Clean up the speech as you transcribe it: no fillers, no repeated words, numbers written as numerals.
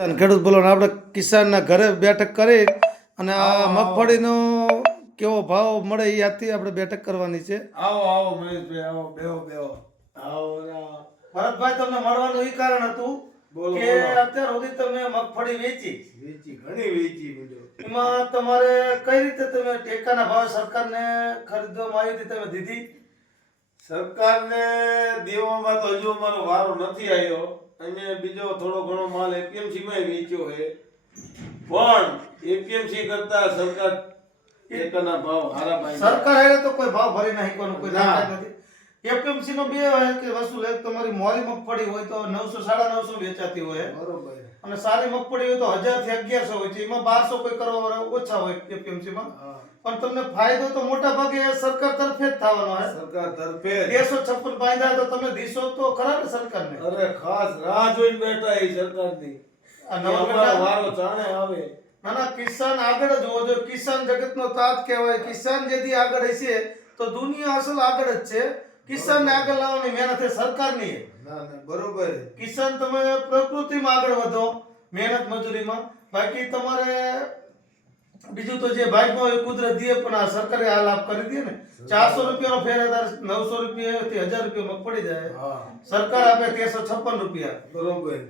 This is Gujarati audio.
ખેડૂત બોલો ને આપણે કિસાનના ઘરે બેઠક કરી અને આ મગફળીનો કેવો ભાવ મળે એ આથી આપણે બેઠક કરવાની છે. આવો આવો મહેશભાઈ આવો બેહો બેહો આવો ભરતભાઈ તમને મળવાનું એ કારણ હતું બોલો કે અત્યાર સુધી તમે મગફળી વેચી ઘણી વેચી બધો એમાં તમારે કઈ રીતે તમે ટેકાના ભાવે સરકારને ખરીદવામાં આવી હતી તમે દીધી? સરકારને દેવામાં તો હજુ અમારો વારો નથી આવ્યો અને બીજો થોડો ઘણો માલ એપીએમસી માં વેચ્યો છે પણ એપીએમસી કરતા સરકાર ટેકાના ભાવ હારા પાઈ સરકાર આવે તો કોઈ ભાવ ભરી નાખવાનો કોઈ તાકાત નથી. એપીએમસી નો બે હોય કે વસ્તુ એક તમારી મોરી મગફળી હોય તો 900 950 વેચાતી હોય બરોબર અને સારી મગફળી હોય તો 1000 થી 1100 હોય છે. એમાં 1200 કોઈ કરવા વાળા ઓછા હોય એપીએમસી માં. પણ તમને ફાયદો તો મોટા ભાગે સરકાર તરફે જ થવાનો હોય. સરકાર તરફે 256 બાંધ્યા તો તમે દીશો તો ખરા ને સરકારને. અરે ખાસ રાહ જોઈને બેઠા એ સરકારની આ નવા અમારો વારો જાણે આવે. ના કિસાન આગળ જ હોવો જોઈએ. કિસાન જગતનો તાત કહેવાય. કિસાન જેથી આગળ હશે તો દુનિયા અસલ આગળ જ છે. કિસાનને આગળ લાવવાની મહેનત એ સરકારની. ના ના બરોબર. કિસાન તમે પ્રકૃતિમાં આગળ વધો મહેનત મજૂરીમાં. બાકી તમારે બીજું તો જે ભાગમાં હોય કુદરત દે પણ આ સરકારે આ લાભ કરી દે ને. 400 રૂપિયાનો ફેર 900 રૂપિયા થી 1000 રૂપિયા મગફળી જાય. સરકાર આપે 356 રૂપિયા. બરોબર.